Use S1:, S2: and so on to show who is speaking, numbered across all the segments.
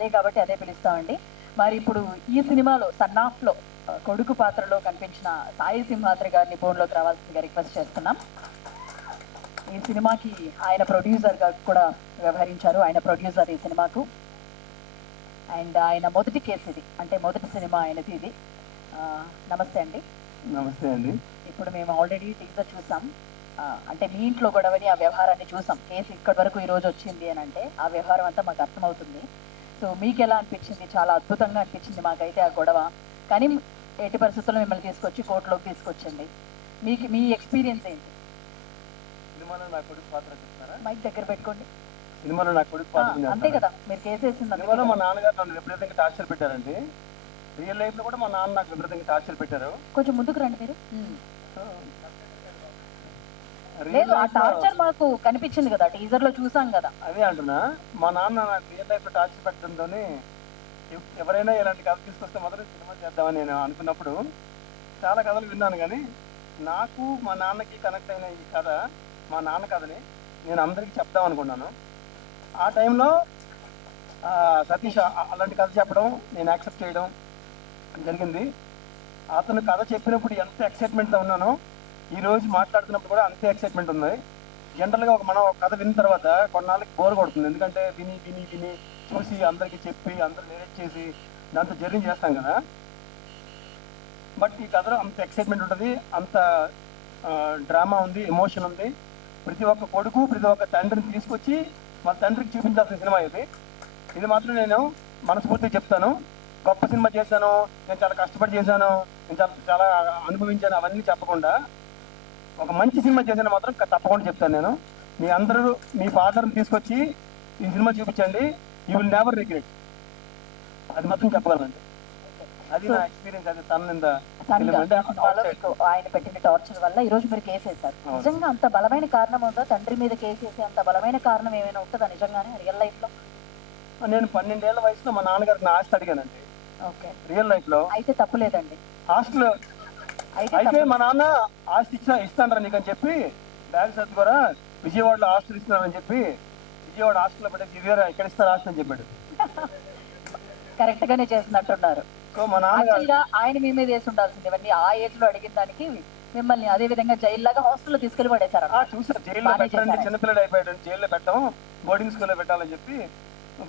S1: అదే కాబట్టి అదే పిలుస్తామండి. మరి ఇప్పుడు ఈ సినిమాలో సన్నాఫ్లో ఆ, కొడుకు పాత్రలో కనిపించిన సాయి సింహాద్రి గారిని ఫోన్లోకి రావాల్సిందిగా రిక్వెస్ట్ చేస్తున్నాం. ఈ సినిమాకి ఆయన ప్రొడ్యూసర్గా కూడా వ్యవహరించారు. ఆయన ప్రొడ్యూసర్ ఈ సినిమాకు. అండ్ ఆయన మొదటి కేసు ఇది అంటే మొదటి సినిమా ఆయనది ఇది. నమస్తే అండి.
S2: నమస్తే అండి.
S1: ఇప్పుడు మేము ఆల్రెడీ టీజర్ చూసాం. అంటే మీ ఇంట్లో గొడవని ఆ వ్యవహారాన్ని చూసాం. కేసు ఇక్కడి వరకు ఈ రోజు వచ్చింది అని అంటే ఆ వ్యవహారం అంతా మాకు అర్థమవుతుంది. సో మీకు ఎలా అనిపించింది? చాలా అద్భుతంగా అనిపించింది మాకైతే ఆ గొడవ. కానీ ఎట్టి పరిస్థితుల్లో మిమ్మల్ని తీసుకొచ్చి కోర్టులోకి తీసుకొచ్చింది. మీకు మీ ఎక్స్పీరియన్స్ ఏంటి?
S2: సినిమాలో నా కొడుకు పాత్ర చెప్తారా?
S1: మైక్ దగ్గర పెట్టుకోండి.
S2: సినిమాలో నా కొడుకు పాత్ర
S1: అంతే? కదా. మీరు కేసు వేసింది అందుకే
S2: సినిమాలో మా. నాన్నగారు నన్ను విపరీతంగా టార్చర్ పెట్టారండి. రియల్ లైఫ్లో కూడా మా నాన్న నాకు విపరీతంగా టార్చర్ పెట్టారు.
S1: కొంచెం ముందుకు రండి మీరు. లేదు ఆ టార్చర్ మాకు కనిపించింది కదా టీజర్లో చూసాం కదా.
S2: అదే అంటున్నా. మా నాన్న నాకు రియల్ లైఫ్లో టార్చర్ పెట్టడంతో ఎవరైనా ఇలాంటి కథ తీసుకొస్తే మాత్రం సినిమా చేద్దామని నేను అనుకున్నప్పుడు చాలా కథలు విన్నాను కానీ నాకు మా నాన్నకి కనెక్ట్ అయిన ఈ కథ మా నాన్న కథని నేను అందరికీ చెప్దాం అనుకున్నాను. ఆ టైంలో సతీష్ అలాంటి కథ చెప్పడం నేను యాక్సెప్ట్ చేయడం జరిగింది. అతను కథ చెప్పినప్పుడు ఎంత ఎక్సైట్మెంట్తో ఉన్నానో ఈ రోజు మాట్లాడుతున్నప్పుడు కూడా అంతే ఎక్సైట్మెంట్ ఉంది జనరల్గా ఒక మనం ఒక కథ విన్న తర్వాత కొన్నాళ్ళకి బోర్ కొడుతుంది. ఎందుకంటే విని విని విని చూసి అందరికీ చెప్పి అందరూ నేరేట్ చేసి దాంతో జర్నీ చేస్తాం కదా. బట్ ఈ కథలో అంత ఎక్సైట్మెంట్ ఉంటుంది అంత డ్రామా ఉంది ఎమోషన్ ఉంది. ప్రతి ఒక్క కొడుకు ప్రతి ఒక్క తండ్రిని తీసుకొచ్చి మా తండ్రికి చూపించాల్సిన సినిమా ఇది. ఇది మాత్రం నేను మనస్ఫూర్తిగా చెప్తాను. గొప్ప సినిమా చేశాను నేను చాలా కష్టపడి చేశాను నేను చాలా చాలా అనుభవించాను అవన్నీ చెప్పకుండా ఒక మంచి సినిమా చేసిన మాత్రం తప్పకుండా చెప్తాను నేను. మీ అందరూ మీ ఫాదర్ని తీసుకొచ్చి ఈ సినిమా చూపించండి. యూ విల్ నెవర్ రిగ్రెట్ అది మాత్రం చెప్పగలండి అది నా ఎక్స్పీరియన్స్ అది తన
S1: ఆయన పెట్టిన టార్చర్ వల్ల ఈ రోజు మీరు కేసు వేశారు. నిజంగా అంత బలమైన కారణం ఉందా తండ్రి మీద కేసు వేసే అంత బలమైన కారణం ఏమైనా ఉంటుందా నిజంగానే రియల్ లైఫ్లో?
S2: నేను పన్నెండేళ్ళ వయసులో మా నాన్నగారికి నా ఆస్తి అడిగానండి.
S1: ఓకే.
S2: రియల్ లైఫ్లో
S1: అయితే తప్పు లేదండి
S2: హాస్టల్
S1: అయితే
S2: మా నాన్న ఆస్తి ఇచ్చా ఇస్తానరా నీకని చెప్పి బ్యాగ్ సర్ది కూడా విజయవాడలో హాస్టల్ ఇస్తున్నారని చెప్పి విజయవాడ హాస్టల్లో పెట్టేసి ఇదేరా ఇక్కడ ఇస్తారు హాస్టల్ అని చెప్పాడు.
S1: కరెక్ట్ గానే చేసినట్టున్నారు
S2: సో మా
S1: ఆయన మీ మీద వేసి ఉండాల్సింది. ఇవన్నీ ఆ ఏజ్లో అడిగిన దానికి మిమ్మల్ని అదే విధంగా జైల్లాగా హాస్టల్లో తీసుకెళ్ళి పడేశారు
S2: ఆ, చూసారు జైల్లో పెట్టండి. చిన్నపిల్లడు అయిపోయాడు. జైల్లో పెట్టాం బోర్డింగ్ స్కూల్లో పెట్టాలని చెప్పి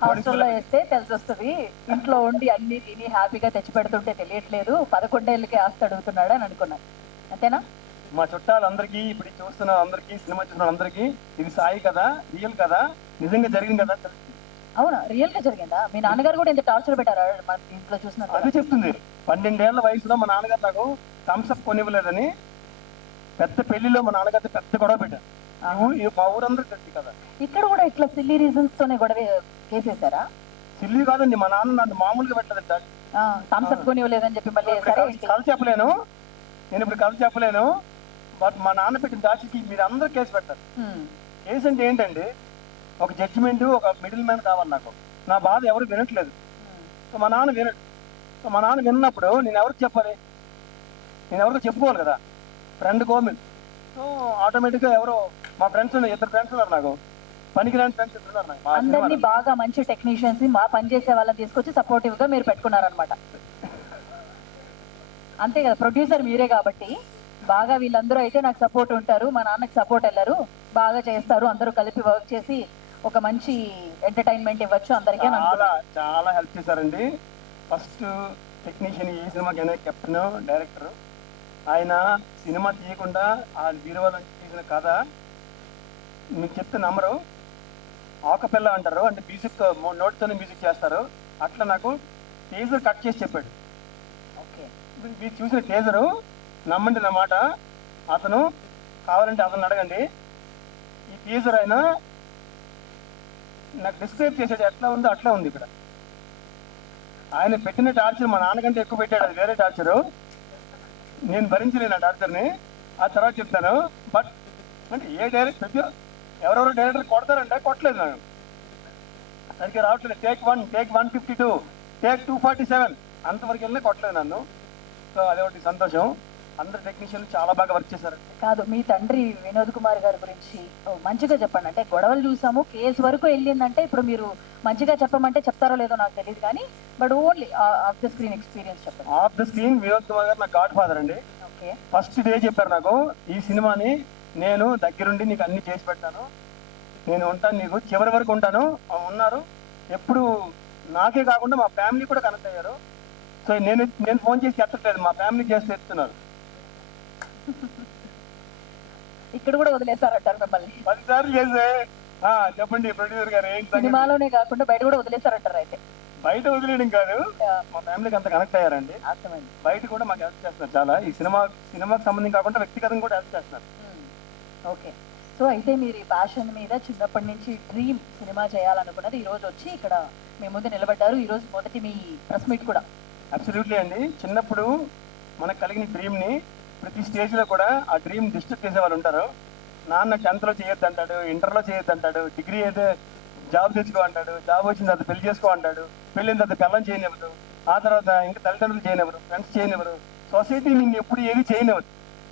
S1: హాస్టల్లో వేస్తే తెలిసి వస్తుంది ఇంట్లో ఉండి అన్ని తిని హ్యాపీగా తెచ్చి పెడుతుంటే తెలియట్లేదు పదకొండేళ్ళకి ఆస్తి అడుగుతున్నాడు అని అనుకున్నాను అంతేనా?
S2: మా చుట్టాలందరికీ ఇప్పుడు చూస్తున్న అందరికీ సినిమా చూస్తున్న అందరికీ ఇది సాయి కదా రియల్ కదా నిజంగా జరిగింది కదా.
S1: అవునా? రియల్గా జరిగిందా? మీ నాన్నగారు కూడా ఇంత టార్చర్ పెట్టారా? మన ఇంట్లో చూసినట్టు
S2: అదే చెప్తుంది. పన్నెండేళ్ళ వయసులో మా నాన్నగారు నాకు థమ్స్అప్ కొనివ్వలేదని పెద్ద పెళ్ళిలో మా నాన్నగారితో పెద్ద గొడవ పెట్టారు. ఈ మా ఊరందరూ తెలుసు కదా.
S1: ఇక్కడ కూడా ఇట్లా సిల్లీ రీజన్స్ తోనే గొడవ కేసేసారా
S2: సిల్లి కాదండి మా నాన్న నన్ను మామూలుగా పెట్టలేదంట
S1: థమ్స్అప్ కొని ఇవ్వలేదని చెప్పి మళ్ళీ సరే
S2: చెప్పలేను. నేను ఇప్పుడు కథ చెప్పలేను. బట్ మా నాన్న పెట్టిన దాచికి మీరు అందరూ కేసు పెట్టారు. కేసు అంటే ఏంటండి ఒక జడ్జిమెంట్ ఒక మిడిల్ మ్యాన్ కావాలి నాకు. నా బాధ ఎవరు వినట్లేదు. సో మా నాన్న వినడు సో మా నాన్న విన్నప్పుడు నేను ఎవరికి చెప్పాలి? నేను ఎవరికి చెప్పుకోవాలి కదా. ఫ్రెండ్ కోమి సో ఆటోమేటిక్గా ఎవరో మా ఫ్రెండ్స్ ఉన్నారు ఇద్దరు ఫ్రెండ్స్ ఉన్నారు నాకు. పనికిరాని ఫ్రెండ్స్ ఇద్దరు ఉన్నారు నాకు. మా
S1: అందరినీ
S2: సినిమాలో.
S1: బాగా మంచి టెక్నీషియన్స్ మా పనిచేసే వాళ్ళని తీసుకొచ్చి సపోర్టివ్గా మీరు పెట్టుకున్నారనమాట అంతే కదా ప్రొడ్యూసర్ మీరే కాబట్టి బాగా వీళ్ళందరూ అయితే నాకు సపోర్ట్ ఉంటారు మా నాన్నకి సపోర్ట్ వెళ్ళరు బాగా చేస్తారు అందరూ కలిపి వర్క్ చేసి ఒక మంచి ఎంటర్టైన్మెంట్ ఇవ్వచ్చు అందరికీ అని
S2: చాలా
S1: అనుకున్నాను.
S2: చాలా హెల్ప్ చేశారండి. ఫస్ట్ టెక్నీషియన్ ఈ సినిమాకి కెప్టెన్ డైరెక్టర్ ఆయన సినిమా తీయకుండా ఆ బీరువాలో తీసిన కథ మీకు చెప్తే నమ్మరు. ఆకపిల్ల అంటారు. అంటే మ్యూజిక్ నోట్తోనే మ్యూజిక్ చేస్తారు. అట్లా నాకు టేజర్ కట్ చేసి చెప్పాడు.
S1: ఓకే.
S2: మీరు- చూసిన టేజరు నమ్మండి నా మాట. అతను కావాలంటే అతను అడగండి. ఈ టీజర్ అయినా నాకు డిస్క్రైబ్ చేసాడు ఎట్లా ఉందో అట్లా ఉంది ఇక్కడ. ఆయన పెట్టిన టార్చర్ మా నాన్నకంటే ఎక్కువ పెట్టాడు. అది వేరే టార్చరు నేను భరించలేను ఆ టార్చర్ని ఆ తర్వాత చెప్తాను. బట్ అంటే ఏ డైరెక్ట్ ప్రతి ఎవరెవరు డైరెక్టర్ కొడతారంటే కొట్టలేదు నాకు సరిగ్గా రావట్లేదు. Take one take one fifty two take two forty seven అంతవరకు వెళ్ళి కొట్టలేదు నన్ను. సో అదొకటి సంతోషం. అందరు టెక్నీషియన్లు చాలా బాగా వర్క్ చేశారు.
S1: కాదు మీ తండ్రి వినోద్ కుమార్ గారి గురించి ఓ, మంచిగా చెప్పండి. అంటే గొడవలు చూసాము. కేసు వరకు వెళ్ళిందంటే ఇప్పుడు మీరు మంచిగా చెప్పమంటే చెప్తారో లేదో నాకు తెలియదు కానీ but only off the screen experience చెప్పండి.
S2: Off the screen Vinod Kumar garu నా గాడ్ ఫాదర్ అండి.
S1: ఓకే
S2: ఫస్ట్ డే చెప్పారు నాకు ఈ సినిమాని. నేను దగ్గరుండి నీకు అన్ని చేసి పెడతాను. నేను ఉంటాను నీకు. చివరి వరకు ఉంటాను. ఉన్నారు. ఎప్పుడు నాకే కాకుండా మా ఫ్యామిలీ కూడా కనెక్ట్ అయ్యారు. సో నేను నేను ఫోన్ చేసి ఎత్తట్లేదు మా ఫ్యామిలీ చేసి ఎత్తున్నారు
S1: ఇక్కడ కూడా వదిలేశారంటారు మిమ్మల్ని.
S2: పదిసార్లు చేసే. చెప్పండి ప్రొడ్యూసర్ గారు ఏంటి?
S1: సినిమాలోనే కాకుండా బయట కూడా వదిలేశారంటారు అయితే.
S2: బయట వదిలేయడం కాదు. మా ఫ్యామిలీకి అంత కనెక్ట్ అయ్యారండి.
S1: అర్థమైంది.
S2: బయట కూడా మాకు హెల్ప్ చేస్తున్నారు చాలా. ఈ సినిమా సినిమాకి సంబంధం కాకుండా వ్యక్తిగతంగా కూడా హెల్ప్ చేస్తున్నారు.
S1: ఓకే. సో అయితే మీరు ఈ ప్యాషన్ మీద చిన్నప్పటి నుంచి డ్రీమ్ సినిమా చేయాలనుకున్నది ఈ రోజు వచ్చి ఇక్కడ మీ ముందు నిలబడ్డారు. ఈ రోజు మొదటి మీ ప్రెస్ మీట్ కూడా.
S2: అబ్సల్యూట్లీ అండి. చిన్నప్పుడు మనకు కలిగిన డ్రీమ్ని ప్రతి స్టేజ్లో కూడా ఆ డ్రీమ్ డిస్టర్బ్ చేసే వాళ్ళు ఉంటారు. నాన్న టెన్త్లో చేయొద్దు అంటాడు ఇంటర్లో చేయొద్దు అంటాడు డిగ్రీ అయితే జాబ్ తెచ్చుకో అంటాడు జాబ్ వచ్చిన తర్వాత పెళ్ళి చేసుకో అంటాడు పెళ్ళిన తర్వాత పిల్లలు చేయనివ్వదు ఆ తర్వాత ఇంకా తల్లిదండ్రులు చేయనివ్వరు ఫ్రెండ్స్ చేయనివ్వరు సొసైటీ నిన్ను ఎప్పుడు ఏది చేయనివ్వదు.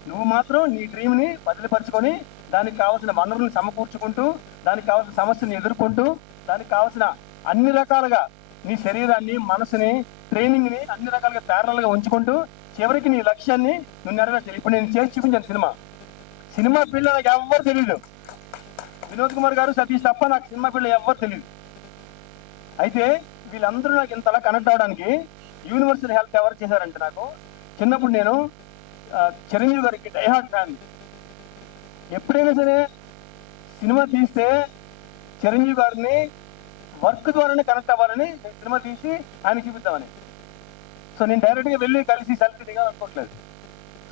S2: నువ్వు మాత్రం నీ డ్రీమ్ని బదిలిపరచుకొని దానికి కావాల్సిన వనరులను సమకూర్చుకుంటూ దానికి కావాల్సిన సమస్యను ఎదుర్కొంటూ దానికి కావాల్సిన అన్ని రకాలుగా నీ శరీరాన్ని మనసుని ట్రైనింగ్ని అన్ని రకాలుగా ప్యారల్గా ఉంచుకుంటూ చివరికి నీ లక్ష్యాన్ని నువ్వు నెరవేర్చాలి. ఇప్పుడు నేను చేసి చూపించాను సినిమా. సినిమా పిల్ల నాకు ఎవ్వరు తెలియదు వినోద్ కుమార్ గారు సతీష్ తప్ప నాకు సినిమా పిల్ల ఎవ్వరు తెలియదు అయితే వీళ్ళందరూ నాకు ఇంతలా కనెక్ట్ అవడానికి యూనివర్సల్ హెల్త్ ఎవరు చేశారంటే నాకు చిన్నప్పుడు నేను చిరంజీవి గారికి డైహార్ట్ ఫ్యాన్ ఎప్పుడైనా సరే సినిమా తీస్తే చిరంజీవి గారిని వర్క్ ద్వారానే కనెక్ట్ అవ్వాలని నేను సినిమా తీసి ఆయన చూపిద్దామని. సో నేను డైరెక్ట్గా వెళ్ళి కలిసి సెల్ఫీ దిగాలనుకోవట్లేదు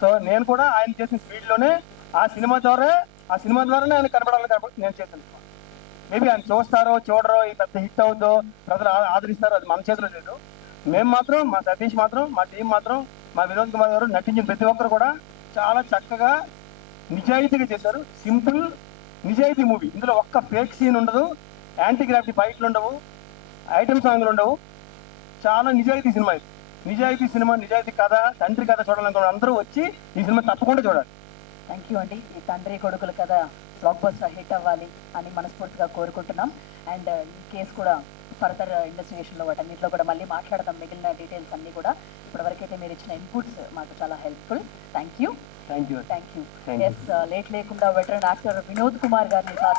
S2: సో నేను కూడా ఆయన చేసిన స్పీడ్లోనే ఆ సినిమా ద్వారా ఆ సినిమా ద్వారానే ఆయన కనపడాలని కాబట్టి నేను చేశాను. మేబీ ఆయన చూస్తారో చూడరో ఈ పెద్ద హిట్ అవుద్దో ప్రజలు ఆ- ఆదరిస్తారో అది మన చేతిలో లేదు. మేము మాత్రం మా సతీష్ మాత్రం మా టీం మాత్రం మా వినోద్ కుమార్ గారు నటించిన ప్రతి ఒక్కరు కూడా చాలా చక్కగా నిజాయితీగా చేశారు. సింపుల్ నిజాయితీ మూవీ. ఇందులో ఒక్క ఫేక్ సీన్ ఉండదు. యాంటీగ్రాఫిటీ ఫైట్లు ఉండవు. ఐటమ్ సాంగ్లు ఉండవు. చాలా నిజాయితీ సినిమా ఇది. నిజాయితీ సినిమా నిజాయితీ కథ తండ్రి కథ చూడాలనుకున్న అందరూ వచ్చి ఈ సినిమా తప్పకుండా చూడాలి.
S1: థ్యాంక్ యూ అండి. ఈ తండ్రి కొడుకుల కథ బ్లాక్ బస్టర్ హిట్ అవ్వాలి అని మనస్ఫూర్తిగా కోరుకుంటున్నాం. అండ్ ఈ కేసు కూడా ఫర్దర్ ఇన్వెస్టిగేషన్లో వాటన్నిటిలో కూడా మళ్ళీ మాట్లాడదాం. మిగిలిన డీటెయిల్స్ అన్ని కూడా ఇప్పటివరకైతే మీరు ఇచ్చిన ఇన్పుట్స్ మాకు చాలా helpful thank you
S2: thank you
S1: thank you. Yes late లేకుండా వెటరన్ యాక్టర్ వినోద్ కుమార్ గారిని